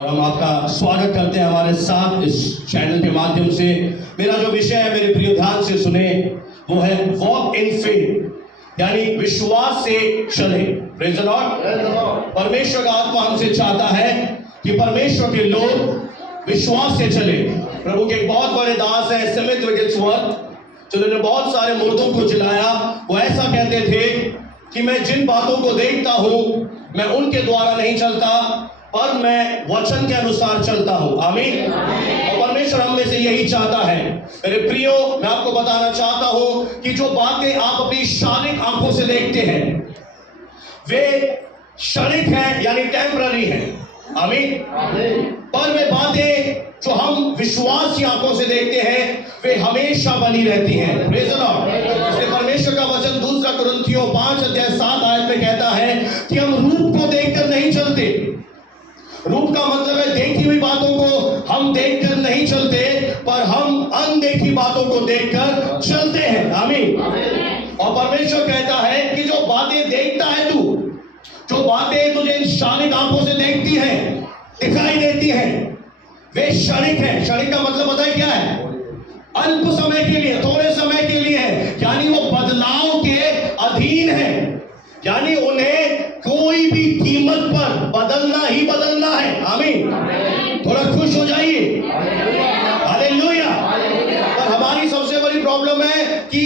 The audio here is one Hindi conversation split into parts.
हम आपका स्वागत करते हैं हमारे साथ इस चैनल के माध्यम से। मेरा जो विषय है मेरे प्रिय ध्यान से सुने, वो है वॉक इन फेथ, यानी विश्वास से चले। Praise the Lord. परमेश्वर का आत्मा हमसे चाहता है कि परमेश्वर के लोग विश्वास से चले। प्रभु के एक बहुत बड़े दास है स्मिथ विगिलस्वर्थ, जिन्होंने बहुत सारे मुर्दों को जिलाया। वो ऐसा कहते थे कि मैं जिन बातों को देखता हूं मैं उनके द्वारा नहीं चलता, पर मैं वचन के अनुसार चलता हूं। आमीन। और परमेश्वर हम में से यही चाहता है। मेरे प्रियो, मैं आपको बताना चाहता हूं कि जो बातें आप अपनी शारीरिक आंखों से देखते हैं वे क्षणिक हैं, यानी टेम्पररी हैं। आमीन। पर वे बातें जो हम विश्वास की आंखों से देखते हैं वे हमेशा बनी रहती हैं। Praise the Lord. इसलिए परमेश्वर का वचन 2 कुरिन्थियों 5:7 में कहता है कि हम रूप को देखकर नहीं चलते। रूप का मतलब है देखी हुई बातों को हम देखकर नहीं चलते, पर हम अनदेखी बातों को देखकर चलते हैं। आमीन। और परमेश्वर कहता है कि जो बातें देखता है तू, जो बातें तुझे इन शारीरिक आंखों से देखती हैं, दिखाई देती हैं, वे क्षणिक हैं। क्षणिक का मतलब पता है क्या है? अल्प समय के लिए, थोड़े समय के लिए है, यानी वो बदलाव के अधीन है, यानी उन्हें कोई भी कीमत पर बदलना ही बदलना है। आमीन। थोड़ा खुश हो जाइए। हालेलुया। पर हमारी सबसे बड़ी प्रॉब्लम है कि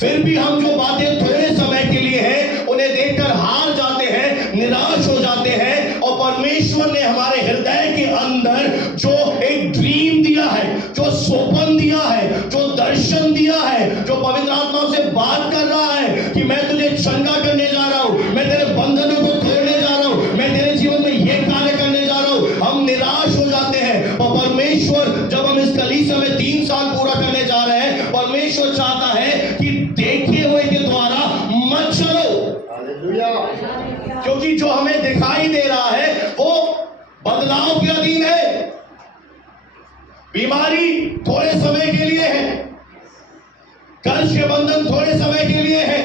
फिर भी हम जो बातें थोड़े समय के लिए हैं उन्हें देखकर हार जाते हैं, निराश हो जाते हैं। और परमेश्वर ने हमारे हृदय के अंदर जो एक ड्रीम दिया है, जो स्वप्न दिया है, जो दर्शन दिया है, जो पवित्र आत्मा से बात कर रहा है कि मैं तुझे चंगा करने जा रहा हूं, मैं तेरे बंधनों को तोड़ने जा रहा हूं, मैं तेरे जीवन में ये कार्य करने जा रहा हूं, हम निराश हो जाते हैं। और परमेश्वर, जब हम इस कलीसिया में 3 साल पूरा करने जा रहे हैं, परमेश्वर चाहता है कि देखे हुए के द्वारा मत चलो। हालेलुया। क्योंकि जो हमें दिखाई दे रहा है वो बदलाव के अधीन है। बीमारी थोड़े समय के लिए है, कर्ज के बंधन थोड़े समय के लिए है,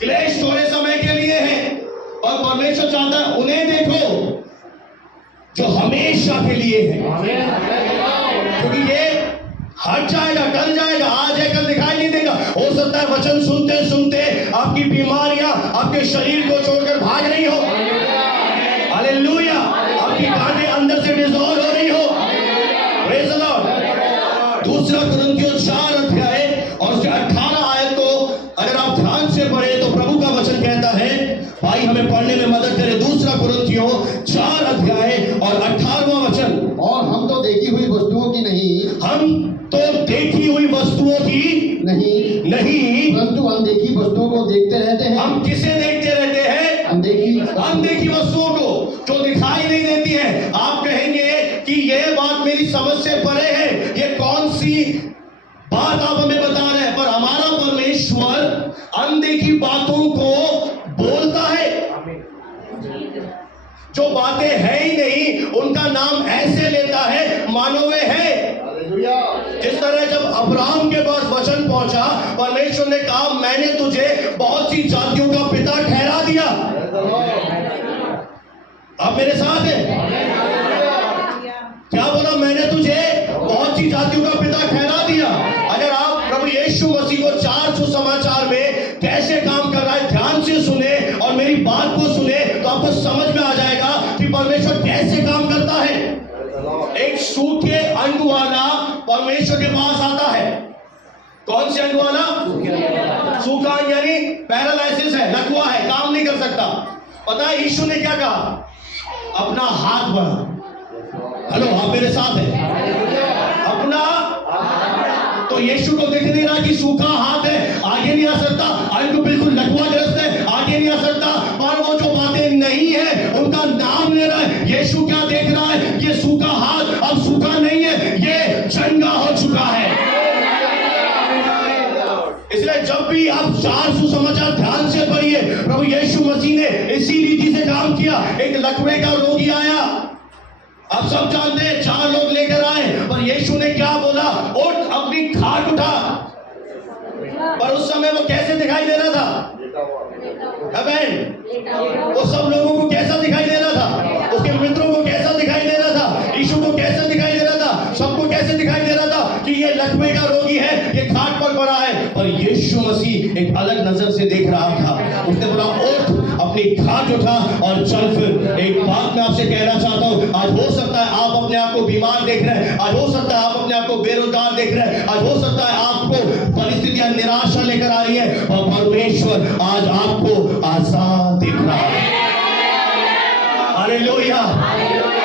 क्लेश थोड़े समय के लिए है। और परमेश्वर चाहता है उन्हें देखो जो हमेशा के लिए है, क्योंकि ये हट जाएगा, टल जाएगा, आज है कल दिखाई नहीं देगा। हो सकता है वचन सुनते सुनते आपकी बीमारियां आपके शरीर को छोड़कर भाग रही हो। हालेलुया। आपकी गांठें अंदर से डिसॉल्व हो रही हो। Praise the Lord. 2 कुरिन्थियों 4 और उसके 18 आयत को अगर आप ध्यान से पढ़े तो प्रभु का वचन कहता है, भाई हमें पढ़ने में मदद करे। 2 कुरिन्थियों 4 और 18वां वचन। और हम तो देखी हुई वस्तुओं की नहीं, हम तो देखी हुई वस्तुओं की नहीं, परंतु अनदेखी वस्तुओं को देखते रहते हैं। हम किसे देखते रहते हैं? अनदेखी वस्तुओं को, जो दिखाई नहीं देती है। आप कहेंगे कि यह बात मेरी समझ से परे है, ये कौन सी बात आप हमें बता रहे हैं? पर हमारा परमेश्वर अनदेखी बातों को बोलता है। जो बातें हैं ही नहीं उनका नाम ऐसे लेता है मानो वे है। जिस तरह जब अब्राहम के पास वचन पहुंचा, परमेश्वर ने कहा मैंने तुझे बहुत सी जातियों का पिता ठहरा दिया। आप मेरे साथ हैं? क्या बोला? मैंने तुझे बहुत सी जातियों का पिता ठहरा दिया। अगर आप प्रभु यीशु मसीह को 4 सुसमाचार में कैसे काम कर रहा है ध्यान से सुने और मेरी बात को सुने तो आपको समझ में आ जाएगा कि परमेश्वर कैसे काम करता है। एक सूखे अंग वाला परमेश्वर के पास आता है। कौन से अंग वाला? सूखा अंग, यानी पैरालाइसिस है, लकवा है, काम नहीं कर सकता। पता है यीशु ने क्या कहा? अपना हाथ बढ़ा। हेलो, आप मेरे साथ हैं? अपना। तो यीशु को दिख नहीं रहा कि सूखा हाथ है, आगे नहीं आ सकता, अंग बिल्कुल लकवाग्रस्त है, आगे नहीं आ सकता। पर वो जो बातें नहीं है उनका नाम ले रहा है। यीशु क्या देख रहा है? ये सूखा हाथ अब सूखा नहीं है, ये चंगा हो चुका है। इसलिए जब भी आप 4 सुसमाचार ध्यान से पढ़िए, प्रभु यीशु मसीह ने इसी रीति से काम किया। एक लकवे का रोगी आया, आप सब जानते हैं, 4 लोग लेकर आए, पर यीशु ने क्या बोला? उठ, अपनी खाट उठा। पर उस समय वो कैसे दिखाई दे रहा था? बहन, वो सब लोगों को कैसा दिखाई दे रहा था? उसके मित्रों को कैसे यीशु मसीह एक अलग नजर से देख रहा था। उसने बोला उठ, अपनी खाट उठा और चल फिर। एक बात मैं आपसे कहना चाहता हूं, आज हो सकता है आप अपने आप को बीमार देख रहे हैं, आज हो सकता है आप अपने आप को बेरोजगार देख रहे हैं, आज हो सकता है आपको परिस्थितियां निराशा लेकर आ रही है, और परमेश्वर आज आपको आजाद दिख रहा है। हालेलुया।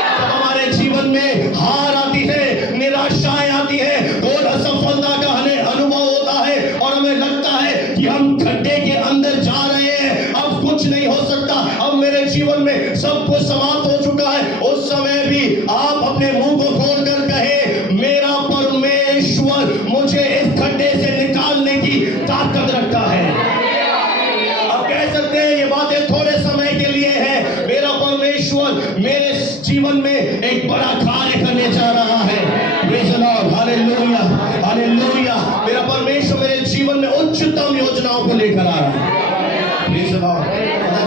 जब हमारे जीवन में हार आती है, निराशाएं आती है, और असफलता का हमें अनुभव होता है और हमें लगता है कि हम खड्डे के अंदर जा रहे हैं, अब कुछ नहीं हो सकता, अब मेरे जीवन में सब कुछ समाप्त हो चुका है, उस समय भी आप अपने मुंह को खोलकर कहे मेरा परमेश्वर मुझे इस खड्डे से निकालने की ताकत रखता है। अब कह सकते हैं ये बातें थोड़े समय के लिए है, मेरा परमेश्वर मेरे जीवन में एक बड़ा कार्य करने जा रहा है। Praise the Lord, hallelujah, hallelujah. मेरा परमेश्वर मेरे जीवन में उच्चतम योजनाओं को लेकर आ रहा है। Praise the Lord.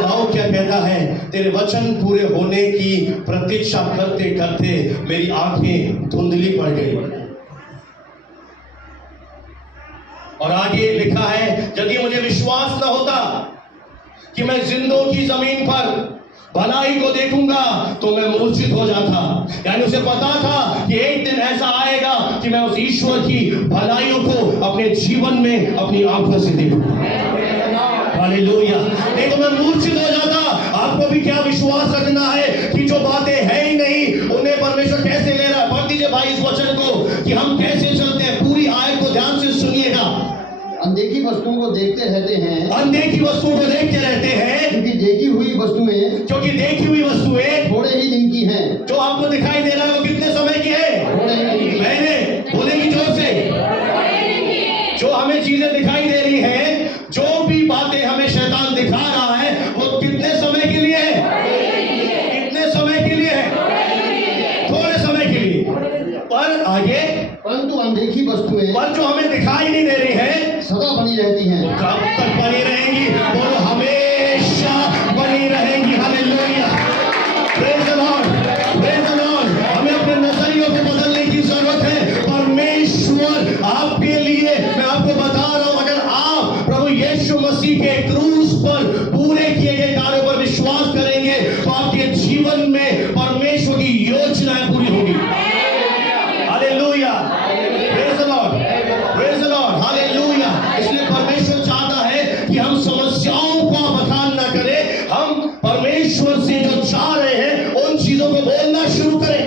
दाऊद क्या कहता है, तेरे वचन पूरे होने की प्रतीक्षा करते करते मेरी आंखें धुंधली पड़ गई। और आगे लिखा है, यदि मुझे विश्वास न होता कि मैं जिंदों की जमीन पर भलाई को देखूंगा तो मैं मूर्छित हो जाता। यानी उसे पता था कि एक दिन ऐसा आएगा कि मैं उस ईश्वर की भलाइयों को अपने जीवन में अपनी आंखों से देखूंगा। हालेलुया। नहीं तो मैं मूर्छित हो जाता। आपको भी क्या विश्वास रखना है कि जो बातें है ही नहीं उन्हें परमेश्वर कैसे ले रहा है। पढ़ दीजिए भाई इस वचन को कि हम कैसे चलते हैं, पूरी आयत को ध्यान से सुनिएगा। अनदेखी वस्तुओं को देखते रहते हैं, अनदेखी वस्तुओं को देखते रहते हैं, क्योंकि देखी हुई वस्तुएं थोड़े ही दिन की हैं। जो आपको दिखाई दे रहा है वो कितने समय की है? थोड़े ही दिन की। मैंने बोलेगी जोर से, जो हमें चीजें दिखाई दे रही हैं, जो भी बातें हमें शैतान दिखा रहा है वो कितने समय के लिए है? कितने समय के लिए है? थोड़े समय के लिए। पर आगे, परंतु अनदेखी वस्तुएं पर जो हमें दिखाई नहीं दे रही है सदा बनी रहती हैं। कब तक बनी रहेंगी? बोलो हमेशा बनी रहेंगी। Hallelujah, praise the Lord, praise the Lord. हमें अपने नजरियों को बदलने की जरूरत है। परमेश्वर आपके लिए, मैं आपको बता रहा हूं, अगर आप प्रभु यीशु मसीह के क्रूस पर पूरे किए गए कार्यों पर विश्वास करेंगे तो आपके जीवन में परमेश्वर की योजनाएं पूरी होगी। Hallelujah, praise the Lord, praise the Lord, hallelujah. इसलिए परमेश्वर चाहता है कि हम समस्याओं को बखान ना करें, हम परमेश्वर से जो चाह रहे हैं उन चीजों को बोलना शुरू करें।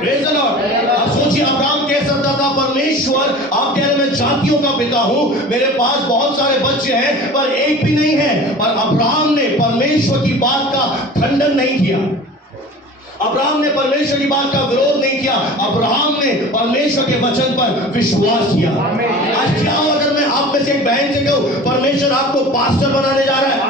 Praise the Lord. आप सोचिए, अब्राहम कह सकता था परमेश्वर आप कह रहे मैं जातियों का पिता हूं, मेरे पास बहुत सारे बच्चे हैं पर एक भी नहीं है। पर अब्राहम ने परमेश्वर की बात का खंडन नहीं किया, अब्राहम ने परमेश्वर की बात का विरोध नहीं किया, अब्राहम ने परमेश्वर के वचन पर विश्वास किया। आज क्या हो अगर मैं आप में से एक बहन से कहूं परमेश्वर आपको पास्टर बनाने जा रहा है, अब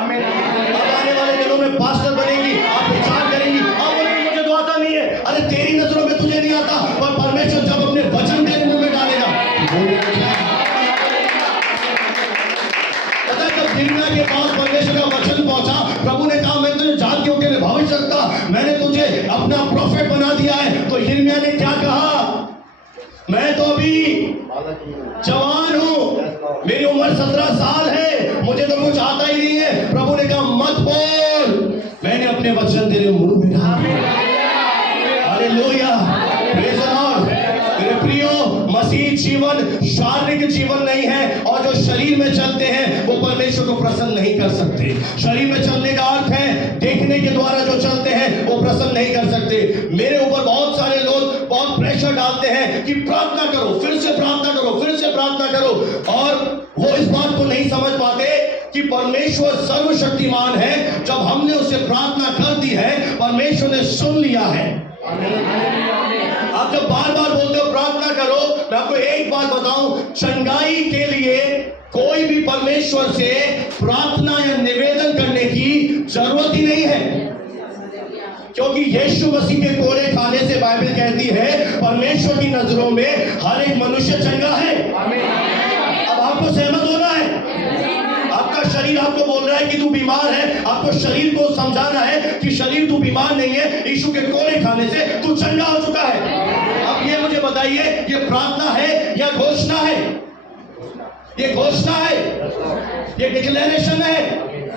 आने वाले दिनों में पास्टर बनेगी, आप प्रचार करेंगी, आप बोलेंगे मुझे तो आता नहीं है। अरे तेरी नजरों में तुझे नहीं आता, पर परमेश्वर जब अपने वचन तेरे मुंह में डालेगा, जब यिर्मयाह के पास परमेश्वर का वचन पहुंचा, प्रभु ने कहा मैं तुझे जातियों के लिए भविष्यवक्ता, मैंने तुझे अपना प्रोफेट बना दिया है। तो यिर्मयाह ने क्या कहा, मैं तो अभी जवान हूं, मेरी उम्र 17 साल है, मुझे तो कुछ आता ही नहीं है। प्रभु ने कहा मत बोल, मैंने अपने वचन तेरे मुंह में डाल दिया। Hallelujah, praise the Lord. मेरे प्रियो, मसीह जीवन शारीरिक जीवन नहीं है, और जो शरीर में चलते हैं वो परमेश्वर को प्रसन्न नहीं कर सकते। शरीर में चलने का अर्थ है देखने के द्वारा जो चलते हैं वो प्रसन्न नहीं कर सकते। मेरे ऊपर बहुत सारे लोग बहुत प्रेशर डालते हैं कि प्रार्थना करो, फिर से प्रार्थना करो, फिर से प्रार्थना करो, और वो इस बात को नहीं समझ पाते कि परमेश्वर सर्वशक्तिमान है। जब हमने उससे प्रार्थना कर दी है, परमेश्वर ने सुन लिया है। आप जब बार बार बोलते हो प्रार्थना करो, मैं आपको एक बात बताऊं, चंगाई के लिए कोई भी परमेश्वर से प्रार्थना या निवेदन करने की जरूरत ही नहीं है, क्योंकि यीशु मसीह के कोड़े खाने से बाइबल कहती है परमेश्वर की नजरों में हर एक मनुष्य चंगा है। अब आपको सहमत होना है, आपका शरीर आपको बोल रहा है कि तू बीमार है, आपको शरीर को समझाना है कि शरीर तू बीमार नहीं है, यीशु के कोड़े खाने से तू चंगा हो चुका है। अब ये मुझे बताइए, ये प्रार्थना है या घोषणा है? ये घोषणा है, ये डिक्लेरेशन है।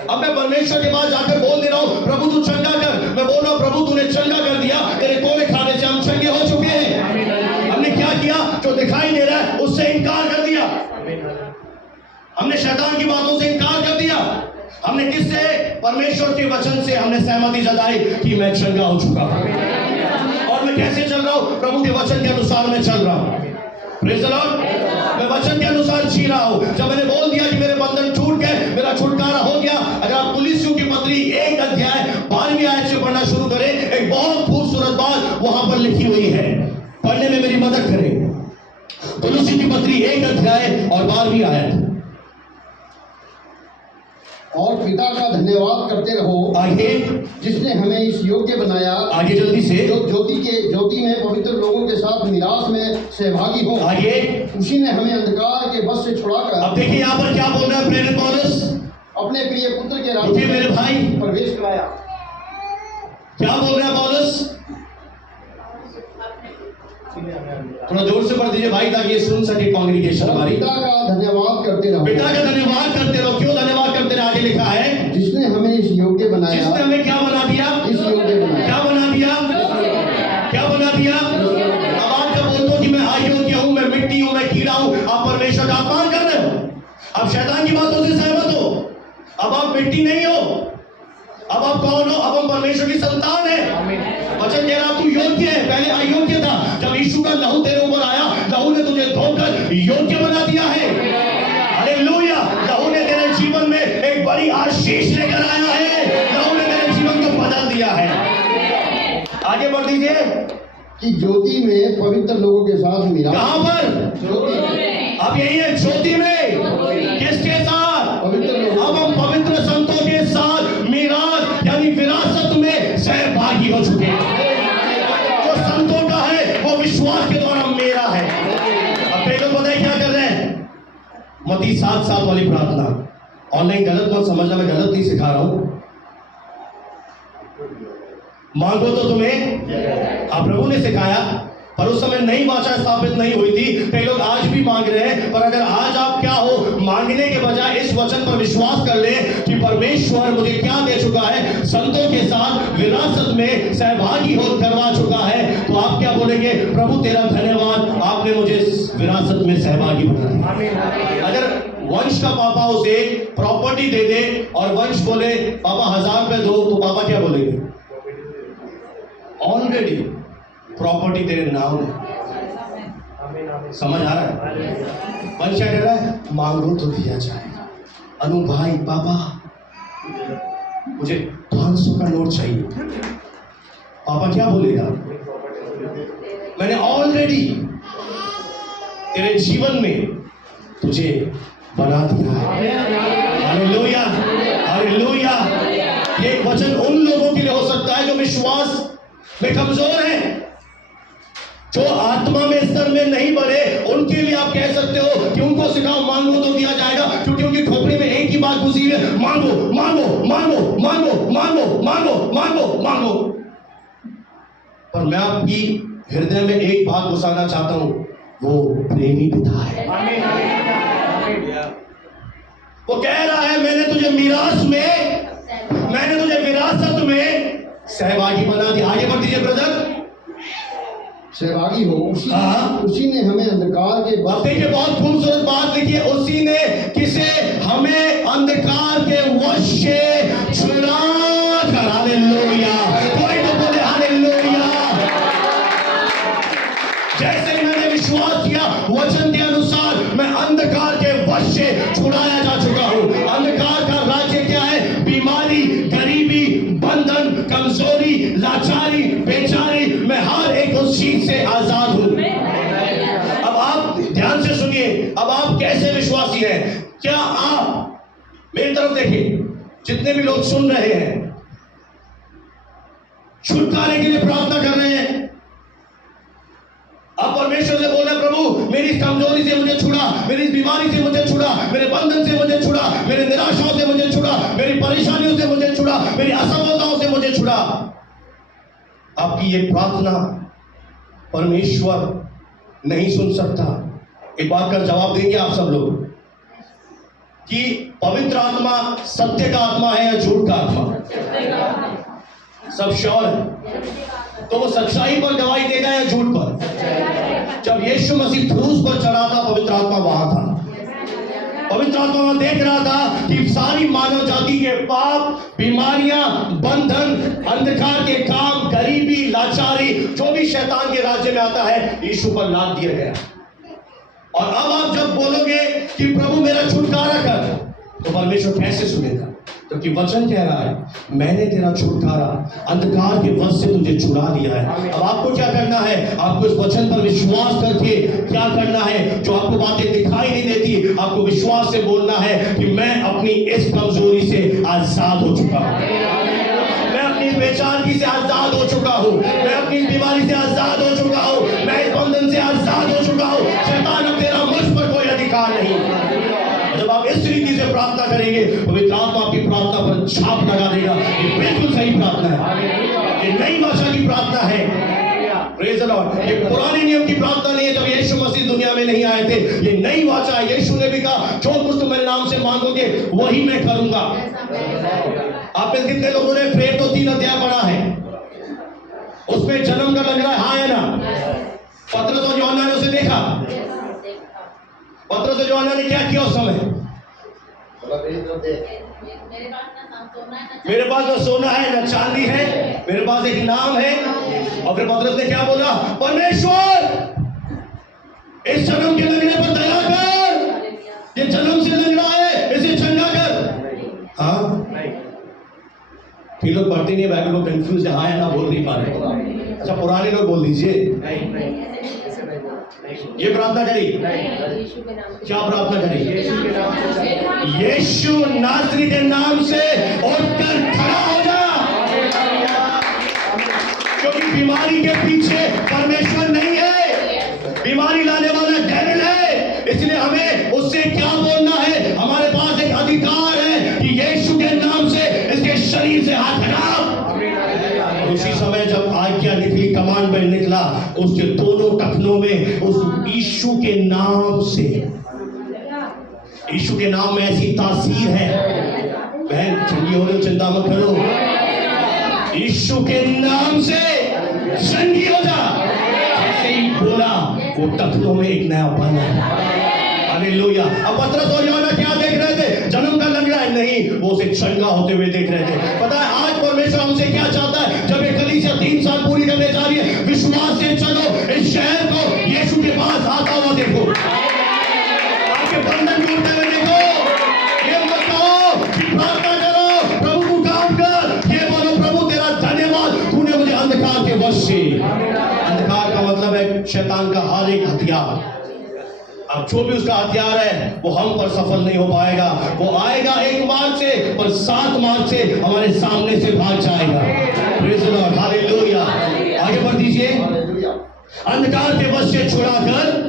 अब मैं परमेश्वर के पास जाकर बोल दे रहा हूं, प्रभु तू चंगा कर। मैं बोल रहा हूं, प्रभु तूने चंगा कर दिया, तेरे कोने खाने से हम चंगे हो चुके हैं। हमने क्या किया? जो दिखाई दे रहा है उससे इनकार कर दिया। हमने शैतान की बातों से इनकार कर दिया। हमने किससे? परमेश्वर के वचन से हमने सहमति जताई कि मैं चंगा हो चुका हूं। और मैं कैसे चल रहा हूं? प्रभु के वचन के अनुसार मैं चल रहा हूं। Praise the Lord. मैं वचन के अनुसार जी रहा हूं। जब मैंने बोल दिया कि मेरे बंधन छूट गए, मेरा छुटकारा हो गया। अगर आप कुलिस्सियों की पत्री 1 अध्याय 12वीं आयत से पढ़ना शुरू करें, एक बहुत खूबसूरत बात वहां पर लिखी हुई है। पढ़ने में मेरी मदद करें। कुलिस्सियों की पत्री 1 अध्याय और 12वीं आयत। और पिता का धन्यवाद करते रहो, आगे जिसने हमें इस योग्य बनाया, आगे जल्दी से, जो ज्योति में पवित्र लोगों के साथ मिरास में सहभागी हो। आगे उसी ने हमें अंधकार के बस से छुड़ाकर, अब देखिए यहां पर क्या बोल रहा है प्रेरित पौलुस, अपने प्रिय पुत्र के रुकिए राज्य मेरे भाई, में प्रवेश कराया। क्या बोल रहा है पौलुस? थोड़ा जोर से पढ़ दीजिए भाई, ताकि ये सुन सके कांग्रेगेशन हमारी। पिता का धन्यवाद करते रहो, पिता का धन्यवाद करते रहो। क्यों धन्यवाद करते रहो? आगे लिखा है, जिसने हमें इस योग्य बनाया, जिसने हमें क्या बना दिया? इस योग्य बनाया। क्या बना दिया? क्या बना दिया? अब आप जब बोलते हो कि मैं अयोग्य हूं, मैं मिट्टी हूं, मैं कीड़ा हूं, आप परमेश्वर का अपमान कर रहे हो। आप शैतान की बातों से सहमत हो। अब आप मिट्टी नहीं हो, अब आप कौन हो? अब हम परमेश्वर की संतान है। वचन कह रहा तू योग्य है, पहले अयोग्य था। जब यीशु का लहू तेरे ऊपर आया, लहू ने तुझे धोकर योग्य बना दिया है। हालेलुया। लहू ने तेरे जीवन में एक बड़ी आशीष लेकर आया है। लहू ने तेरे जीवन को बदल दिया है। आगे बढ़ दीजिए। कि ज्योति में पवित्र लोगों के साथ मिरास। कहां पर? ज्योति में। अब यही है, ज्योति में। किसके साथ? पवित्र लोग। अब हम पवित्र संतों के साथ मीरास यानी विरासत में सहभागी हो चुके हैं। जो संतों का है वो विश्वास के द्वारा मेरा है। अब कई लोग बताइए क्या कर रहे हैं? मत्ती 7:7 वाली प्रार्थना। ऑनलाइन गलत मत समझना, मैं गलत नहीं सिखा रहा हूं। मांगो तो तुम्हें, हाँ प्रभु ने सिखाया, पर उस समय नई वाचा स्थापित नहीं हुई थी। कई लोग आज भी मांग रहे हैं। पर अगर आज आप क्या हो, मांगने के बजाय इस वचन पर विश्वास कर ले कि परमेश्वर मुझे क्या दे चुका है, संतों के साथ विरासत में सहभागी हो करवा चुका है, तो आप क्या बोलेंगे? प्रभु तेरा धन्यवाद, आपने मुझे विरासत में सहभागी बना दिया। अगर वंश का पापा उसे प्रॉपर्टी दे दे और वंश बोले पापा 1000 रुपए दो, तो पापा क्या बोलेंगे? ऑलरेडी प्रॉपर्टी तेरे नाम है। समझ आ रहा है? वंश क्या कह रहा है? मांगो तो दिया जाएगा। अनु भाई, पापा मुझे 500 का नोट चाहिए, पापा क्या बोलेगा? मैंने ऑलरेडी तेरे जीवन में तुझे बना दिया है। Hallelujah, hallelujah. ये वचन उन लोगों के लिए हो सकता है जो विश्वास में कमजोर है, जो आत्मा में स्तर में नहीं बढ़े। उनके लिए आप कह सकते हो कि उनको सिखाओ मांगो तो दिया जाएगा, क्योंकि उनकी खोपड़ी में एक ही बात घुसी है, मांगो मांगो मांगो मांगो मांगो मांगो मांगो मांगो। पर मैं आपकी हृदय में एक बात घुसाना चाहता हूं, वो प्रेमी पिता है। वो कह रहा है मैंने तुझे मीरास में, मैंने तुझे विरासत में सहभागी बना दिया। आगे बढ़ दीजिए ब्रदर। सहभागी हो, हाँ। उसी ने हमें अंधकार के बस। देखिए बहुत खूबसूरत बात लिखी है, उसी ने किसे? हमें अंधकार के वश से छुड़ा कर। हालेलुया। कोई तो बोले हालेलुया। जैसे ही मैंने विश्वास किया वचन के अनुसार, मैं अंधकार के वश से छुड़ाया जा चुका हूं। अंधकार का राज्य क्या है? बीमारी, गरीबी, बंधन, कमजोरी, लाचारी, बेचारी, मैं हर एक उस चीज से आजाद हूं। अब आप ध्यान से सुनिए, अब आप कैसे विश्वासी हैं? क्या आप मेरी तरफ देखिए, जितने भी लोग सुन रहे हैं, छुटकारे के लिए प्रार्थना कर रहे हैं, अब परमेश्वर से बोल रहे प्रभु मेरी इस कमजोरी से मुझे छुड़ा, मेरी इस बीमारी से मुझे छुड़ा, मेरे बंधन से मुझे छुड़ा, मेरे निराशाओं से मुझे छुड़ा, मेरी परेशानियों से मुझे छुड़ा, मेरी असफलताओं से मुझे छुड़ा। आपकी ये प्रार्थना परमेश्वर नहीं सुन सकता। एक बात का जवाब देंगे आप सब लोग? कि पवित्र आत्मा सत्य का आत्मा है या झूठ का आत्मा? सब श्योर है। तो वो सच्चाई पर गवाही देगा या झूठ पर? जब यीशु मसीह क्रूस पर चढ़ा था, पवित्र आत्मा वहां था। पवित्र आत्मा वहां देख रहा था कि सारी मानव जाति के पाप, बीमारियां, बंधन, अंधकार के काम, गरीबी, लाचारी, जो भी शैतान के राज्य में आता है, यीशु पर लाद दिया गया। और अब आप जब बोलोगे कि प्रभु मेरा छुटकारा कर, तो परमेश्वर कैसे सुनेगा? क्योंकि वचन कह रहा है, मैंने तेरा छुटकारा अंधकार के वश से तुझे छुड़ा दिया है। अब आपको क्या करना है? आपको इस वचन पर विश्वास करके क्या करना है? जो आपको बातें दिखाई नहीं देती, आपको विश्वास से बोलना है कि मैं अपनी इस कमजोरी से आजाद हो चुका हूं, मैं अपनी बेचारगी से आजाद हो चुका हूं, मैं अपनी बीमारी से आजाद हो चुका हूं, मैं इस बंधन से आजाद हो चुका हूं। शैतान अब तेरा मुझ पर कोई अधिकार नहीं। जब आप इस रीति से प्रार्थना करेंगे, पवित्र आत्मा आपकी प्रार्थना पर छाप लगा देगा। ये बिल्कुल सही प्रार्थना है, ये नई भाषा की प्रार्थना है। Praise the Lord. ये पुराने नियम की प्रार्थना नहीं है, जब यीशु मसीह दुनिया में नहीं आए थे। ये नई वाचा है। यीशु ने भी कहा, जो कुछ तुम मेरे नाम से मांगोगे वही मैं करूंगा। आप में कितने लोगों ने प्रेरित 3 अध्याय पढ़ा है? उसमें जन्म का लग रहा है, हाँ है ना? पतरस और यूहन्ना ने उसे देखा। पतरस और यूहन्ना ने क्या किया उस समय? मेरे पास न सोना है न चांदी है, मेरे पास एक नाम है। और फिर पतरस ने क्या बोला? परमेश्वर, इस जन्म के लगने पर दया कर, ये जन्म से लग रहा है, इसे चंगा कर। हाँ, फिर लोग पढ़ते नहीं, बाइबल को कंफ्यूज है, हाँ या ना बोल नहीं पा रहे। अच्छा, पुराने लोग बोल दीजिए। ये प्रार्थना करी, क्या प्रार्थना करी? यीशु नासरी के नाम से उठकर खड़ा हो जा। क्योंकि बीमारी के पीछे परमेश्वर नहीं है, बीमारी लाने वाला डेविल है। इसलिए हमें उससे क्या बोलना है? हमारे पास एक अधिकार है कि यीशु के नाम से इसके शरीर से हाथ हटाओ। उसी समय जब आज्ञा निकली, कमांडमेंट निकला, उसके दोनों टखनों में उस यीशु के नाम से, यीशु के नाम में ऐसी तासीर है। बहन चंगी हो रही, चिंता मत करो, यीशु के नाम से चंगी हो जा। ऐसे ही बोला, वो टखनों में एक नया बन है। हालेलुया। अब पतरस और यूहन्ना क्या देख रहे थे? जन्म का लग रहा है? नहीं, वो उसे चंगा होते हुए देख रहे थे। पता है आज परमेश्वर हमसे क्या चाहता है? जब ये कलीसिया 3 साल पूरी करने जा रही है, विश्वास से चलो। इस शहर को यीशु के पास आता हुआ देखो, आपके बंधन टूटते हुए देखो। ये मत कहो कि प्रार्थना करो, प्रभु को काम कर। ये बोलो, प्रभु तेरा धन्यवाद, तूने मुझे अंधकार के वश से। अंधकार का मतलब है शैतान का हर एक हथियार। अब जो भी उसका हथियार है, वो हम पर सफल नहीं हो पाएगा। वो आएगा एक मार्ग से, पर 7 मार्ग से हमारे सामने से भाग जाएगा। Praise the Lord, hallelujah. आगे बढ़ दीजिए। अंधकार के वश से छुड़ाकर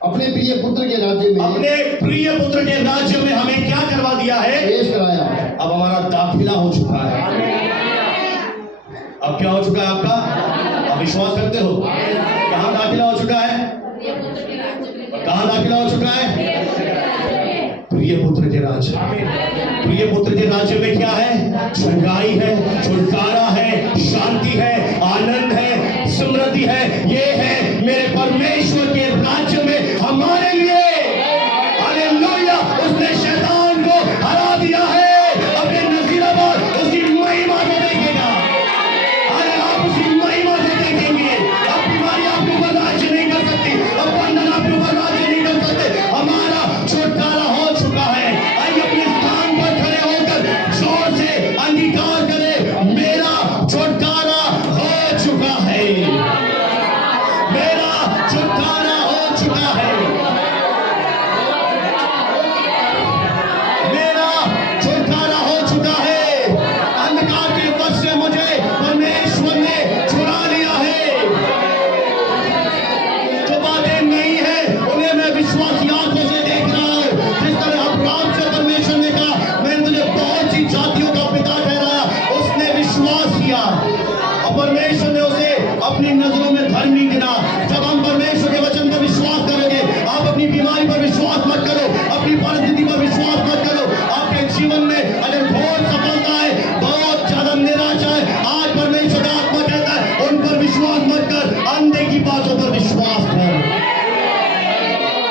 अपने प्रिय पुत्र के राज्य में, अपने प्रिय पुत्र के राज्य में हमें क्या करवा दिया है? प्रवेश कराया। अब हमारा दाखिला हो चुका है। अब क्या हो चुका है आपका? आप विश्वास करते हो? कहां दाखिला हो चुका है? कहां दाखिला हो चुका है? प्रिय पुत्र के राज्य। प्रिय पुत्र के राज्य में क्या है? चंगाई है, छुटकारा है, शांति है, आनंद है, समृद्धि है। ये है मेरे परमेश्वर के राज्य में हमारे लिए। हालेलुया। उसने शैतान को हरा दिया है। अपने नजीराबाद उसकी महिमा को देखेगा। अरे आप उसकी महिमा को देखेंगे। अब बीमारी आपके ऊपर राज्य नहीं कर सकती, अब बंधन आपके ऊपर राज्य नहीं कर सकते। हमारा छुटकारा हो चुका है। आइए अपने स्थान पर खड़े होकर जोर से अंगीकार करें, मेरा छुटकारा हो चुका है, मेरा छुटकारा हो चुका है, मेरा छुटकारा हो चुका है। अंधकार के वश से मुझे परमेश्वर ने छुड़ा लिया है। जो बातें नहीं है उन्हें मैं विश्वासी आंखों से देख रहा हूं। जिस तरह अब्राहम से परमेश्वर ने कहा, मैंने तुझे बहुत सी जातियों का पिता ठहराया, उसने विश्वास किया और परमेश्वर ने उसे अपनी नजरों में धर्मी गिना। जब हम परमेश्वर के वचन पर विश्वास करोगे, आप आप अपनी बीमारी पर विश्वास मत करो, अपनी परिस्थिति पर विश्वास मत करो। आपके जीवन में अगर घोर सफलता है, बहुत ज्यादा निराशा है, आज परमेश्वर का आत्मा कहता है उन पर विश्वास मत कर, अंधे की बातों पर विश्वास कर,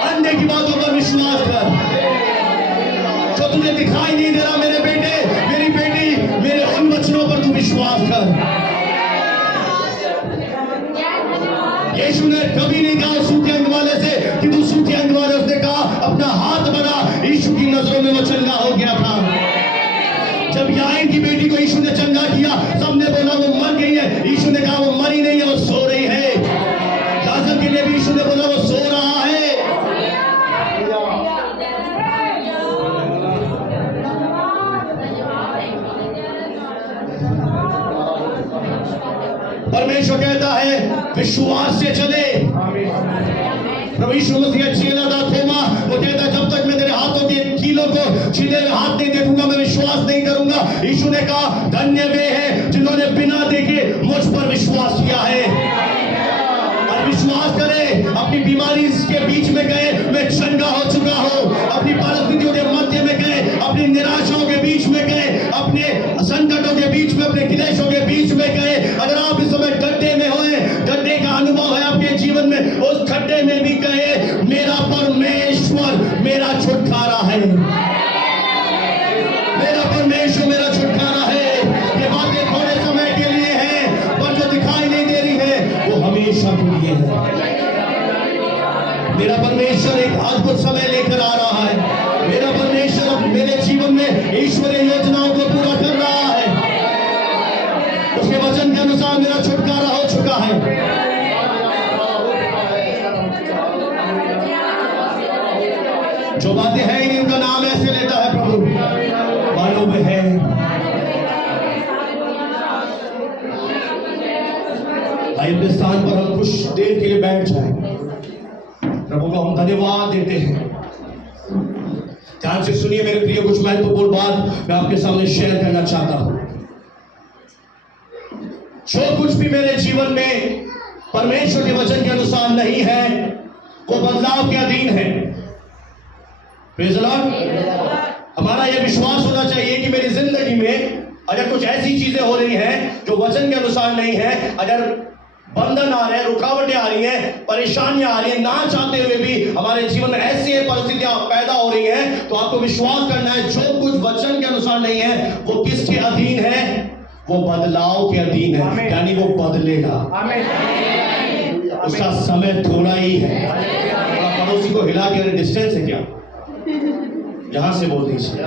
अंधे की बातों पर विश्वास कर। जो तुझे दिखाई नहीं दे रहा मेरे बेटे, मेरी बेटी, मेरे उन वचनों पर तू विश्वास कर। यीशु ने कभी नहीं कहा सूखे अंग वाले से कि तू सूखे अंग वाले, उसने कहा अपना हाथ बढ़ा। यीशु की नजरों में वो चंगा हो गया था। जब याईर की बेटी को यीशु ने चंगा किया, सबने बोला वो मर गई है, यीशु ने कहा वो मरी नहीं है, वो सो रही है। लाजर के लिए भी यीशु ने बोला वो सो रहा है। परमेश्वर कहता है विश्वास से चले। प्रभु यीशु मसीह चेला था थोमा, वो कहता जब तक मैं तेरे हाथों के कीलों को छीले हुए हाथ नहीं देखूंगा मैं विश्वास नहीं करूंगा। यीशु ने कहा धन्य वे हैं जिन्होंने बिना देखे मुझ पर विश्वास किया है। और विश्वास करें, अपनी बीमारी के बीच में गए मैं चंगा हो चुका हूं, अपनी परिस्थितियों के मध्य में गए, अपनी निराशाओं के बीच में गए, अपने संकटों के बीच में, अपने क्लेशों के बीच में गए। अगर आप इस समय गड्ढे में होए, गड्ढे का अनुभव है आपके जीवन में, उस गड्ढे में भी गए मेरा परमेश्वर मेरा छुटकारा है, मेरा परमेश्वर मेरा छुटकारा है। ये बातें थोड़े समय के लिए हैं, पर जो दिखाई नहीं दे रही है वो हमेशा के लिए है। मेरा परमेश्वर एक अद्भुत समय लेकर आ रहा है। मेरा परमेश्वर मेरे जीवन में ईश्वरीय योजनाओं को पूरा कर रहा है। उसके वचन के अनुसार मेरा छुटकारा हो चुका है। जो बातें हैं इन्हीं का नाम ऐसे लेता है प्रभु, मानो में है। अपने स्थान पर हम कुछ देर के लिए बैठ जाएं। प्रभु को हम धन्यवाद देते हैं। ध्यान से सुनिए मेरे प्रिय, कुछ महत्वपूर्ण बात मैं आपके सामने शेयर करना चाहता हूं। जो कुछ भी मेरे जीवन में परमेश्वर के वचन के अनुसार नहीं है वो बदलाव के अधीन है। Praise the Lord. हमारा यह विश्वास होना चाहिए कि मेरी जिंदगी में अगर कुछ ऐसी चीजें हो रही हैं जो वचन के अनुसार नहीं है, अगर बंधन आ रहे हैं, रुकावटें आ रही हैं, परेशानियां आ रही हैं, ना चाहते हुए भी हमारे जीवन में ऐसी परिस्थितियां पैदा हो रही हैं, तो आपको विश्वास करना है जो कुछ वचन के अनुसार नहीं है वो किसके अधीन है? वो बदलाव के अधीन है, यानी वो बदलेगा। उसका समय थोड़ा ही है। पड़ोसी को हिला के, डिस्टेंस है क्या, यहां से बोल दीजिए,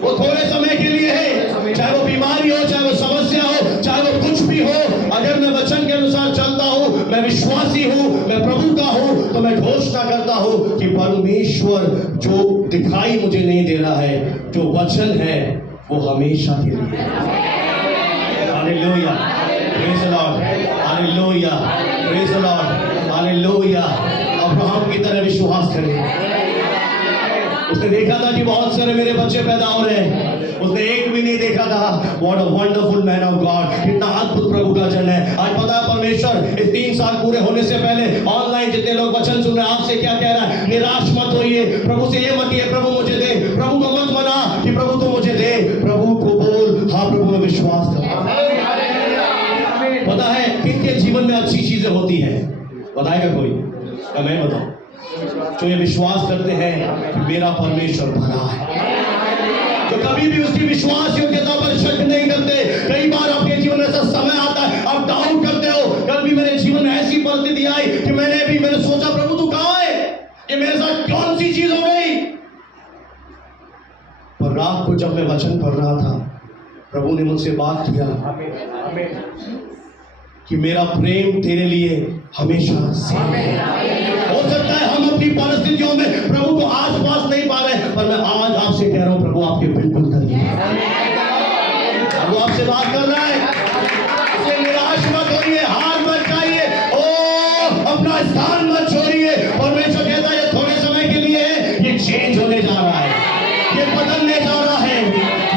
वो थोड़े समय के लिए है। चाहे वो बीमारी हो, चाहे वो समस्या हो, चाहे वो कुछ भी हो, अगर मैं वचन के अनुसार चलता हूं, मैं विश्वासी हूं, मैं प्रभु का हूं, तो मैं घोषणा करता हूं कि परमेश्वर जो दिखाई मुझे नहीं दे रहा है, जो वचन है वो हमेशा के लिए। Hallelujah, praise the Lord, hallelujah, praise the Lord, hallelujah. Abraham की तरह विश्वास करें। उसने देखा था कि बहुत सारे मेरे बच्चे पैदा हो रहे हैं, उसने एक भी नहीं देखा था what a wonderful man of God, कितना अद्भुत प्रभु का जन है। आज पता है परमेश्वर इस 3 साल पूरे होने से पहले ऑनलाइन जितने लोग वचन सुन रहे हैं, आपसे क्या कह रहा है? निराश मत होइए, प्रभु से ये मत कहिए प्रभु मुझे दे, प्रभु को मत मना कि प्रभु तो मुझे दे, प्रभु को बोल हाँ प्रभु में विश्वास कर। पता है किनके जीवन में अच्छी चीजें होती हैं? बताएगा कोई? क्या मैं बताऊं? जो ये विश्वास करते हैं कि मेरा परमेश्वर भला है, जो कभी भी उसकी विश्वास योग्यता पर शक नहीं करते। कई बार आपके जीवन में ऐसा समय आता है आप डाउट करते हो, कल भी मेरे जीवन में ऐसी परिस्थिति आई कि मैंने सोचा प्रभु तू कहां है, ये मेरे साथ कौन सी चीज हो गई। पर रात को जब मैं वचन पढ़ रहा था, प्रभु ने मुझसे बात किया कि मेरा प्रेम तेरे लिए हमेशा से है। हो सकता है हम अपनी परिस्थितियों में प्रभु को आस पास नहीं पा रहे, पर मैं आज आपसे कह रहा हूं प्रभु आपके बिल्कुल करिए। प्रभु आपसे बात कर रहा है, इससे निराश मत होइए, हार मत जाइए, ओ अपना स्थान मत छोड़िए। परमेश्वर कहता है ये थोड़े समय के लिए है, ये चेंज होने जा रहा है, ये बदलने जा रहा है,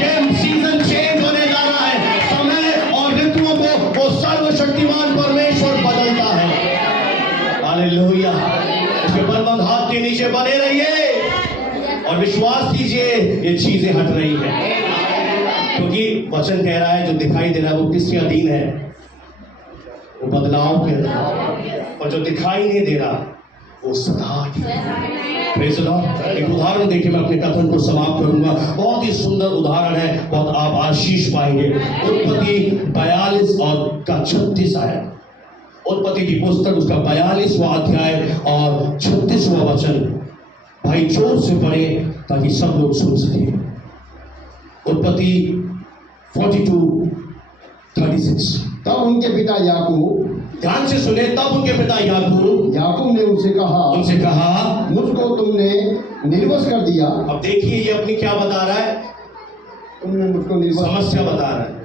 ये सीजन चेंज होने जा रहा है। समय और ऋतुओं को वो सर्वशक्तिमान परमेश्वर बदलता है। हालेलुया। इसके के नीचे बने रहिए और विश्वास कीजिए ये चीजें हट रही है, क्योंकि वचन कह रहा है जो दिखाई दे रहा है वो किसके अधीन है? वो बदलाव के अधीन, और जो दिखाई नहीं दे रहा वो सदा के। Praise the Lord। एक उदाहरण देखिए, मैं अपने कथन को समाप्त करूंगा। बहुत ही सुंदर उदाहरण है, बहुत आप आशीष पाएंगे। उत्पत्ति 42 और का 36 आयत। उत्पत्ति की पुस्तक उसका 42वां अध्याय और 36वां वचन। भाई जोर से पढ़े ताकि सब लोग सुन सके। उत्पत्ति 42:36। तब उनके पिता याकूब, ध्यान से सुने, तब उनके पिता याकूब ने उनसे कहा, मुझको तुमने निर्वश कर दिया। अब देखिए ये अपनी क्या बता रहा है, तुमने मुझको निर्वश, समस्या बता रहा है।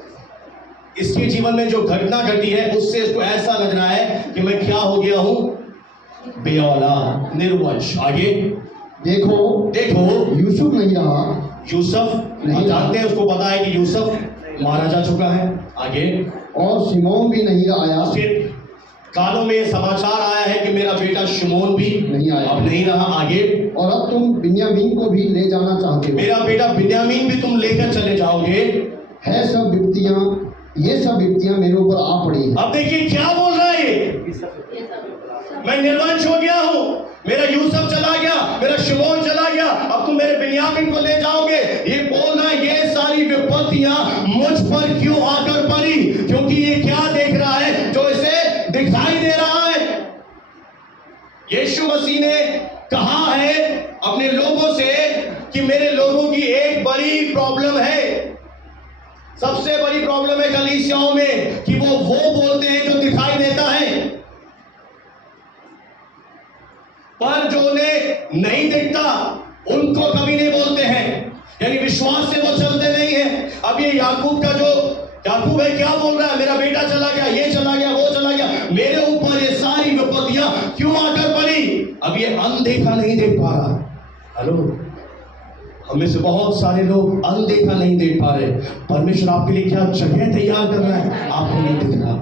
इसके जीवन में जो घटना घटी है उससे इसको ऐसा लग रहा है कि मैं क्या हो गया हूं, बेऔलाद, निर्वंश। आगे देखो यूसुफ नहीं रहा, यूसुफ नहीं जानते हैं, उसको पता है कि यूसुफ मारा जा चुका है। आगे और शिमोन भी नहीं आया। फिर कालों में समाचार आया है कि मेरा बेटा शिमोन भी नहीं आया, अब नहीं रहा। आगे और अब तुम बिन्यामीन को भी ले जाना चाहते हो। मेरा बेटा बिन्यामीन भी तुम लेकर चले जाओगे। ये सब विपत्तियां मेरे ऊपर आ पड़ी हैं। अब देखिए क्या बोल रहा है, मैं निर्वंश हो गया हूं, मेरा यूसुफ चला गया, मेरा शिमोन चला गया, अब तुम मेरे बिन्यामीन को ले जाओगे। ये बोल रहा है ये सारी विपत्तियां मुझ पर क्यों आकर पड़ी? क्योंकि ये क्या देख रहा है जो इसे दिखाई दे रहा है। यीशु मसीह ने कहा है अपने लोगों से कि मेरे लोगों की एक बड़ी प्रॉब्लम है, सबसे बड़ी प्रॉब्लम है कलीसियाओं में कि वो बोलते हैं जो दिखाई देता है, पर जो उन्हें नहीं दिखता उनको कभी नहीं बोलते हैं, यानी विश्वास से वो चलते नहीं है। अब ये याकूब है, क्या बोल रहा है, मेरा बेटा चला गया, ये चला गया, वो चला गया, मेरे ऊपर ये सारी विपत्तियां क्यों आकर पड़ी? अब ये अनदेखा नहीं देख पा रहा। हेलो, हमें से बहुत सारे लोग अनदेखा नहीं देख पा रहे। परमेश्वर आपके लिए क्या जगह तैयार कर रहा है, आपको नहीं दिख रहा।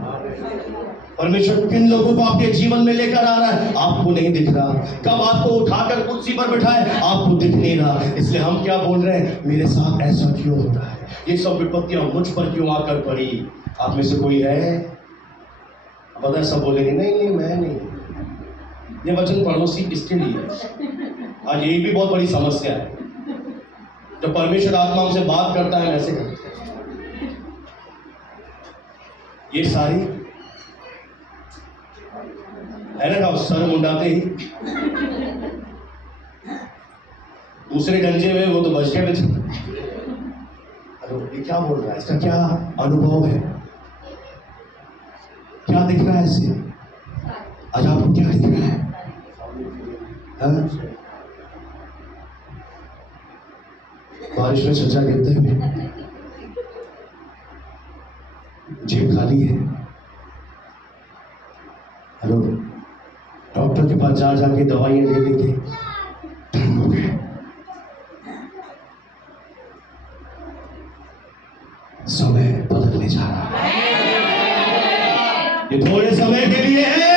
परमेश्वर किन लोगों को आपके जीवन में लेकर आ रहा है, आपको नहीं दिख रहा। कब आपको उठाकर कुर्सी पर बिठाए, आपको दिख नहीं रहा। इसलिए हम क्या बोल रहे हैं, मेरे साथ ऐसा क्यों हो रहा है, ये सब विपत्तियां मुझ पर क्यों आकर पड़ी? आप में से कोई है? पता है सब बोलेंगे नहीं मैं नहीं। ये वचन पड़ोसी किसके लिए? आज यही भी बहुत बड़ी समस्या है। जब परमेश्वर आत्मा हमसे बात करता है वैसे करते हैं। ये सारी है ना, सर मुंडाते ही दूसरे गंजे में वो तो बच गए बेचारे। अरे ये क्या बोल रहा है, इसका क्या अनुभव है, क्या दिख रहा है इससे? आज आपको क्या दिख रहा है? बारिश में छज्जा गिरते हुए, जेब खाली है। हेलो, डॉक्टर के पास जा जाके दवाइयां ले लेके तंग हो गए। समय बदलने जा रहा है, ये थोड़े समय के लिए है।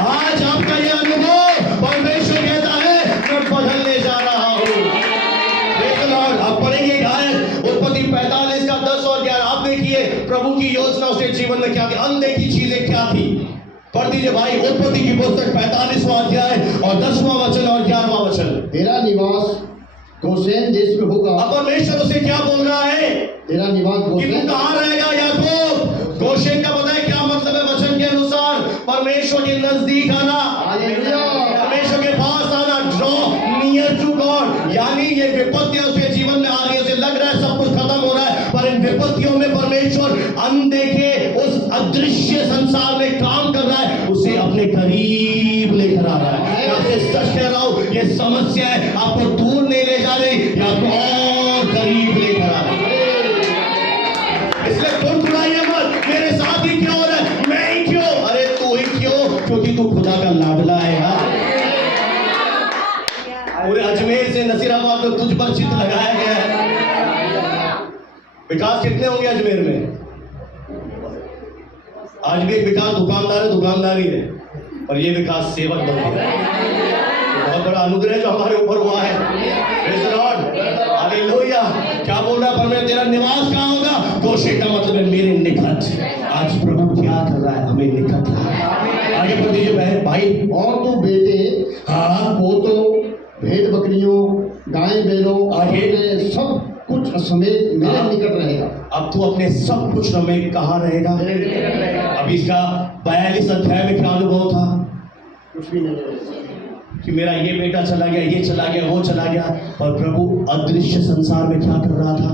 आज आपका ये अनुभव परमेश्वर कहता है मैं बदलने जा रहा हूं। आप पढ़ेंगे आयत उत्पत्ति 45 का 10 और 11। आप देखिए प्रभु की योजना उसके जीवन में क्या थी, अनदेखी चीजें क्या थी। पढ़ दीजिए भाई, उत्पत्ति की पुस्तक 45वां अध्याय और 10वां वचन और 11वां वचन। तेरा निवास गोशेन देश में होगा। अब परमेश्वर उसे क्या बोल रहा है, तेरा निवास गोशेन। कहां रहेगा याकूब? गोशेन का पता है क्या मतलब है? वचन के अनुसार परमेश्वर के नजदीक आना, परमेश्वर के पास आना, ड्रॉ नियर टू गॉड। यानी ये विपत्तियां उसके जीवन में आ रही है, उसे लग रहा है सब कुछ खत्म हो रहा है, पर इन विपत्तियों में परमेश्वर अनदेखे उस अदृश्य संसार में काम कर रहा है, उसे अपने करीब लेकर आ रहा है। मैं आपसे सच कह रहा हूं, ये समस्या है आपको दूर नहीं ले जा रही, या और करीब लेकर आ रही है। इसलिए गुड़गुड़ाइए मत, मेरे साथ ही क्यों हो रहा है, मैं ही क्यों? अरे तू ही क्यों? क्योंकि तू खुदा का लाडला है यार। पूरे अजमेर से नसीराबाद में तुझ पर चित्र लगाया गया है। विकास कितने होंगे अजमेर में? आज भी एक विकास दुकानदार है, दुकानदारी है, और ये विकास सेवक बन गया। बहुत बड़ा अनुग्रह जो हमारे ऊपर हुआ है। Praise the Lord. हालेलुया। क्या बोल रहा है परमेश्वर, तेरा निवास कहाँ होगा? गोशे का मतलब है मेरे निकट। आज प्रभु क्या कर रहा है? हमें निकट ला रहा है। आगे बढ़ दीजिए बहन भाई। और तू बेटे, हाँ, पोतों, भेड़ बकरियों, गाय बैलों, आगे? अपने सब कुछ समेत मेरे हाँ। निकट रहेगा। अब तू अपने सब कुछ में कहाँ रहेगा? अभी इसका 42 अध्याय में क्या अनुभव था कुछ भी नहीं रहेगा कि मेरा ये बेटा चला गया, ये चला गया, वो चला गया। और प्रभु अदृश्य संसार में क्या कर रहा था?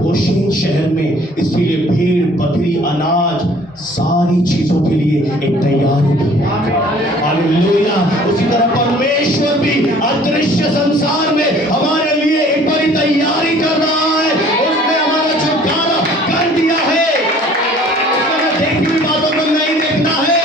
गोशेन शहर में इसके लिए भेड़ बकरी अनाज सारी चीजों के लिए एक तैयारी की। हालेलुया। उसी तरह परमेश्वर भी अदृश्य संसार में हमारे लिए एक बड़ी तैयारी कर रहा है। उसने हमारा छुटकारा कर दिया है। उसने देखी हुई बातों को नहीं देखना है,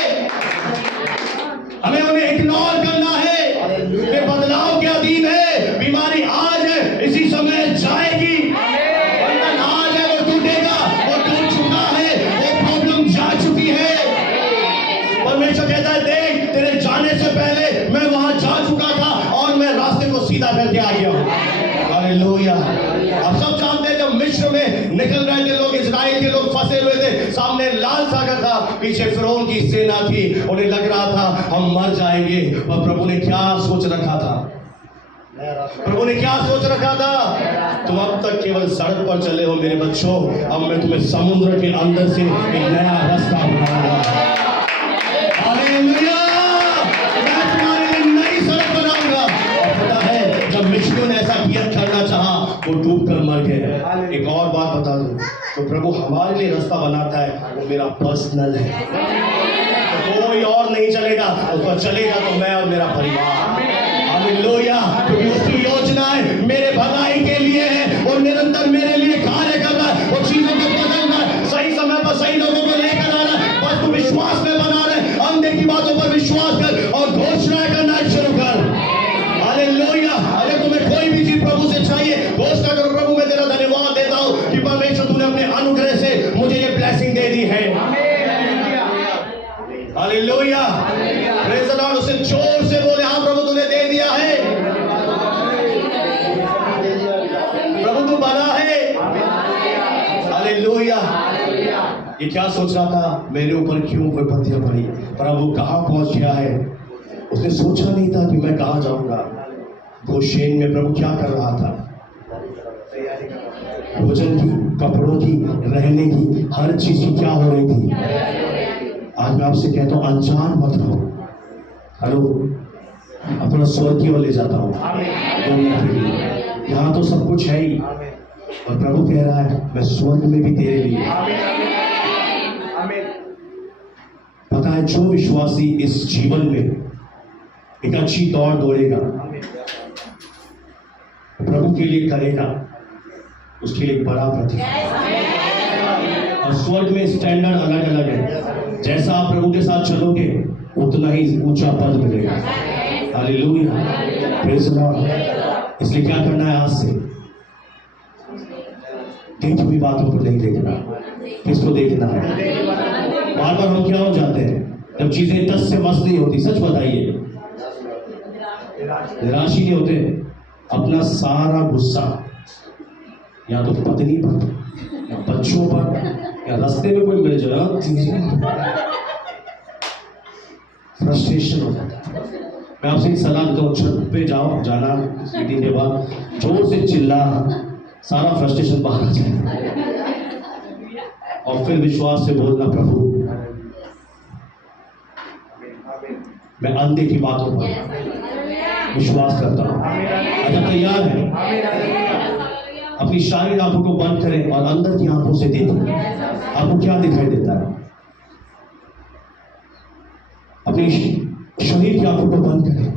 हमें उन्हें इग्नोर करना है। वे बदलाव के अधीन है। बीमारी आज है, इसी समय जाएगी। बंधन आज है, वो टूटेगा, वो टूट चुका है, वो प्रॉब्लम जा चुकी है। परमेश्वर कहता है देख, तेरे जाने से पहले मैं वहां जा चुका था और मैं रास्ते को सीधा करके आ गया हूं। हालेलुया। आप सब जानते हैं जब मिस्र में निकल रहे थे लोग, इजराइल के लोग फंसे हुए थे, सामने लाल सागर था, पीछे फिरौन की सेना थी। उन्हें लग रहा था हम मर जाएंगे। और प्रभु ने क्या सोच रखा था? प्रभु ने क्या सोच रखा था? तुम अब तक केवल सड़क पर चले हो मेरे बच्चों, अब मैं तुम्हें समुद्र के अंदर से एक नया रास्ता बनाऊंगा। हालेलुया। मैं तुम्हारे लिए नई सड़क बनाऊंगा। और पता है जब मिस्रियों ने ऐसा किया करना चाहा, वो डूब कर मर गए। एक और बात बता दूं, तो प्रभु हमारे लिए रास्ता बनाता है, वो मेरा पर्सनल है। तो कोई और नहीं चलेगा, उस पर चलेगा तो मैं और मेरा परिवार। हालेलुया। क्योंकि उसकी योजनाएं मेरे भलाई के लिए है। वो निरंतर मेरे लिए कार्य कर रहा है, वो चीजों को बदल रहा है, सही समय पर सही लोगों को लेकर आ रहा है। बस तू विश्वास में बना रहे, अंधे की बातों पर विश्वास कर और घोषणा करना शुरू कर। हालेलुया। अगर तुम्हें कोई भी चीज प्रभु से चाहिए, घोषणा करो, प्रभु मैं तेरा धन्यवाद देता हूं कि परमेश्वर तूने अपने अनुग्रह से मुझे ये ब्लेसिंग दे दी है। हालेलुया। Praise the Lord. उसे जोर से बोले, हाँ प्रभु तूने दे दिया है, प्रभु तू बना है। हालेलुया। ये क्या सोच रहा था? मेरे ऊपर क्यों विपत्तियां पड़ी? प्रभु कहां पहुंच गया है? उसने सोचा नहीं था कि मैं कहां जाऊंगा। गोशेन में प्रभु क्या कर रहा था? भोजन की, कपड़ों की, रहने की, हर चीज की क्या हो रही थी? आज मैं आपसे कहता हूं अनजान मत रहो। हेलो, अपना स्वर्ग की ओर ले जाता हूं यहाँ तो सब कुछ है ही, और प्रभु कह रहा है मैं स्वर्ग में भी तेरे लिए। पता है जो विश्वासी इस जीवन में एक अच्छी दौड़ दौड़ेगा, प्रभु के लिए करेगा, उसके लिए बड़ा प्रतिफल। और स्वर्ग में स्टैंडर्ड अलग अलग है। जैसा आप प्रभु के साथ चलोगे उतना ही ऊंचा पद मिलेगा। हालेलुया। Praise the Lord. इसलिए क्या करना है? आज से देखी हुई बातों पर नहीं देखना। किसको देखना है? बार बार हम क्या हो जाते हैं जब चीजें टस से मस नहीं होती? सच बताइए, निराशी नहीं होते। अपना सारा गुस्सा या तो पत्नी पर या बच्चों पर या रास्ते में कोई मिल जाए, फ्रस्ट्रेशन हो जाता है। मैं आपसे एक सलाह देता हूँ, छत पे जाओ, जाना मीटिंग के बाद जोर से चिल्ला, सारा फ्रस्ट्रेशन बाहर आ जाएगा। और फिर विश्वास से बोलना, प्रभु मैं अंधे की बातों पर विश्वास करता हूँ। अच्छा, तैयार है? अपनी शारीरिक आंखों को बंद करें और अंदर की आंखों से देखें। आपको क्या दिखाई देता है? अपनी शरीर की आंखों को बंद करें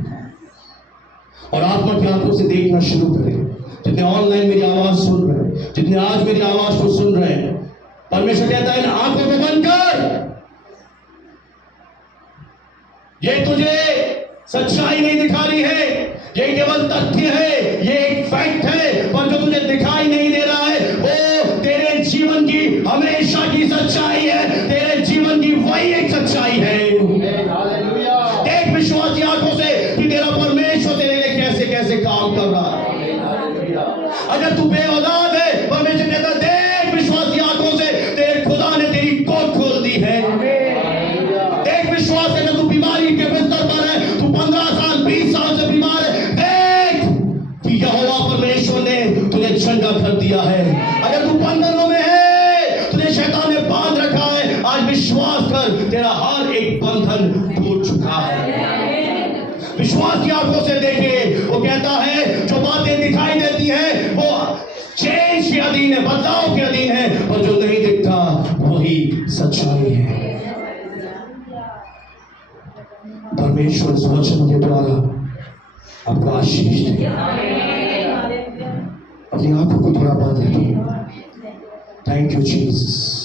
और आत्मा की आंखों से देखना शुरू करें। जितने ऑनलाइन मेरी आवाज सुन रहे हैं, जितने आज मेरी आवाज को सुन रहे हैं, परमेश्वर कहता है इन आंखों को बंद कर। ये तुझे सच्चाई नहीं दिखा रही है, ये केवल तथ्य है, ये एक फैक्ट है, पर जो तुझे दिखाई नहीं दे रहा है वो तेरे जीवन की हमेशा की सच्चाई है। तेरे जीवन की वही एक सच्चाई है। देख विश्वासी आंखों से कि तेरा परमेश्वर पर तेरा हर एक बंधन टूट चुका है। विश्वास की आंखों से देखे, वो कहता है जो बातें दिखाई देती है वो चेंज के अधीन है, बदलाव के अधीन है, और जो नहीं दिखता वही सच्चाई है। परमेश्वर इस वचन के द्वारा आपको आशीष दे। अपनी आंखों को थोड़ा बंद रखिए। Thank you Jesus.